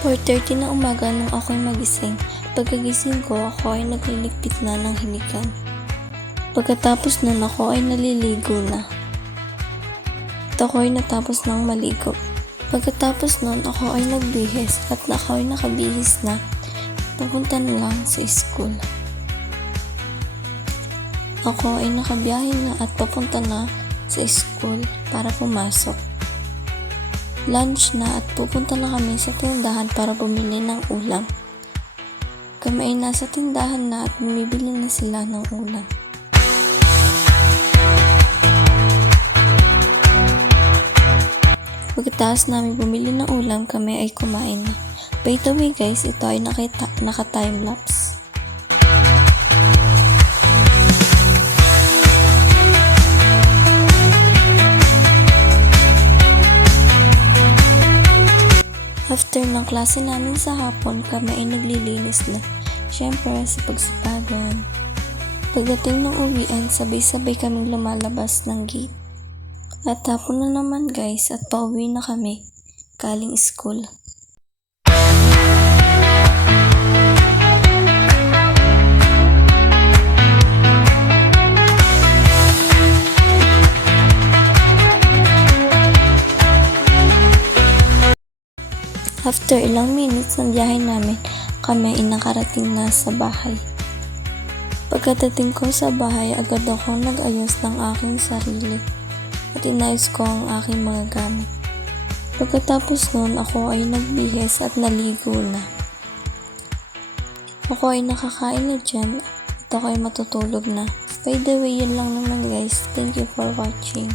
4:30 na umaga nung ako'y magising. Pagkagising ko, ako ay nagliligpit na ng hinigan. Pagkatapos nun ako ay naliligo na. At ako ay natapos ng maligo. Pagkatapos nun ako ay nagbihis at ako ay nakabihis na. Pupunta na lang sa school. Ako ay nakabiyahe na at papunta na sa school para pumasok. Lunch na at pupunta na kami sa tindahan para bumili ng ulam. Kami ay nasa tindahan na at bumibili na sila ng ulam. Pagkatapos namin bumili ng ulam, kami ay kumain na. By the way guys, ito ay naka-timelapse. After ng klase namin sa hapon, kami ay naglilinis na. Siyempre, sa pagsipagan. Pagdating ng uwian, sabay-sabay kaming lumalabas ng gate. At hapon na naman guys, at pauwi na kami, galing school. After ilang minutes ng biyahe namin, kami ay nakarating na sa bahay. Pagkadating ko sa bahay, agad ako nag-ayos ng aking sarili at inayos ko ang aking mga gamit. Pagkatapos nun, ako ay nagbihis at naligo na. Ako ay nakakain na dyan at ako ay matutulog na. By the way, yun lang naman guys. Thank you for watching.